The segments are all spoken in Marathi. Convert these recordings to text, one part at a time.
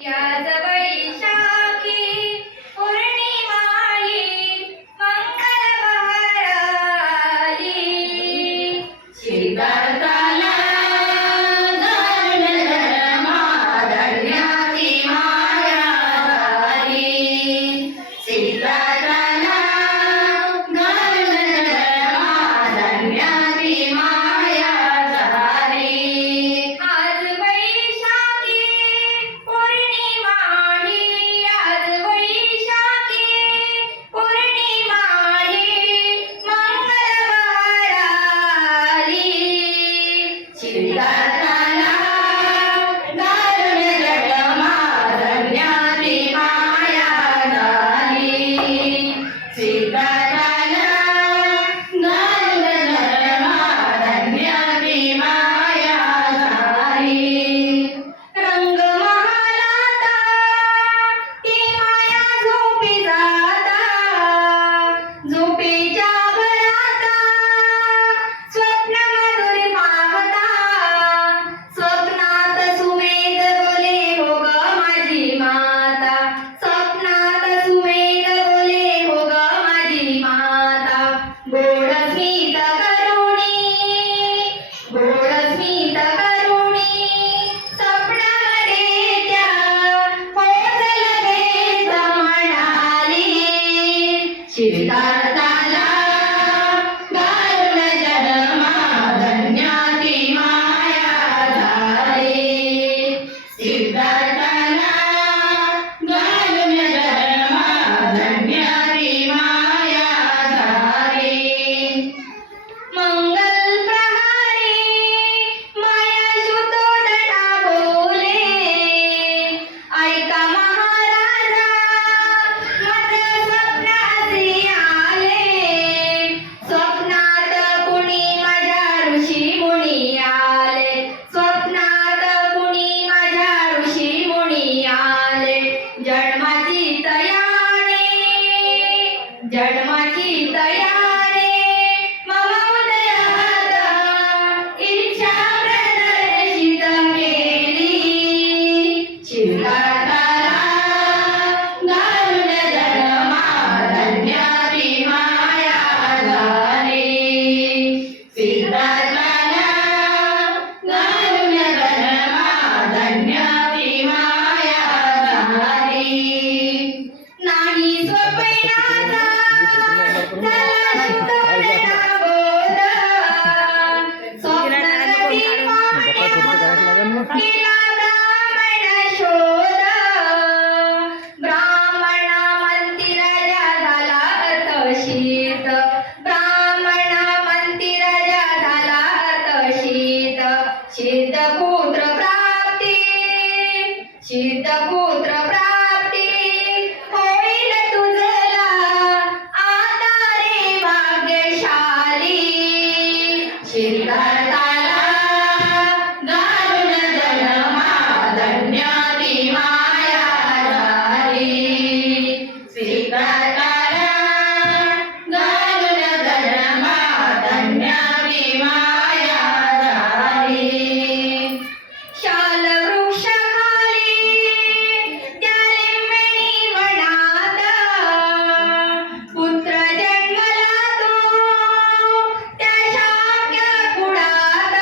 याच वैशाखी पौर्णिमाई मंगल बहराली श्रीदाताला धरण्याची माया झाली श्रीदाताला धरण्याची माया झाली आज वैशाखी पौर्णिमाई आज वैशाखी पौर्णिमाई मंगल बहराली श्रीदाताला धरण्याची माया झाली श्रीदाताला धरण्याची माया झाली रंग महालाता ती माया झोपी जाता झोपेच्या घराता स्वप्न मधुर पाहता स्वप्नात सुमेध बोले हो ग माझी माता स्वप्नात सुमेध बोले हो ग माझी माता गोड स्मित करुणी स्वप्नामध्ये त्या पोचल बेत म्हणाली श्रीदाताला घालून जन्मा धरण्याची माया झाली श्रीदाताला घालून जन्मा धरण्याची माया झाली मंगल प्रहारी माया सुतोदना बोले ऐका महाराजा माझ्या स्वप्नात आले स्वप्नात कुणी माझ्या ऋषी मुनी आले स्वप्नात कुणी माझ्या ऋषी मुनी आले जन्माची तयारी मम उदयात इच्छा प्रदर्शित केली श्रीदाताला घालून जन्मा धरण्याची माया झाली श्रीदाताला घालून जन्मा धरण्याची माया झाली नाही स्वप्नाचा झाला सुतोदना बोध स्वप्नगती केला ब्राह्मण शोध ब्राह्मण मंदिराजा झाला अतशीत ब्राह्मण मंदिराजा झाला अतशीत सिद्धपुत्र प्राप्ती होईल तुझला आता रे भाग्यशाली श्रीदाताला घालून जन्मा धरण्याची माया झाली श्रीदाताला घालून जन्मा धरण्याची माया झाली शाल वृक्ष खाली त्या लिंबिणी वनात पुत्र जन्मला तो त्या शाक्य कुळात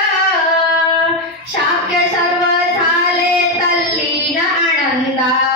शाक्य सर्व झाले तल्लीन आनंदात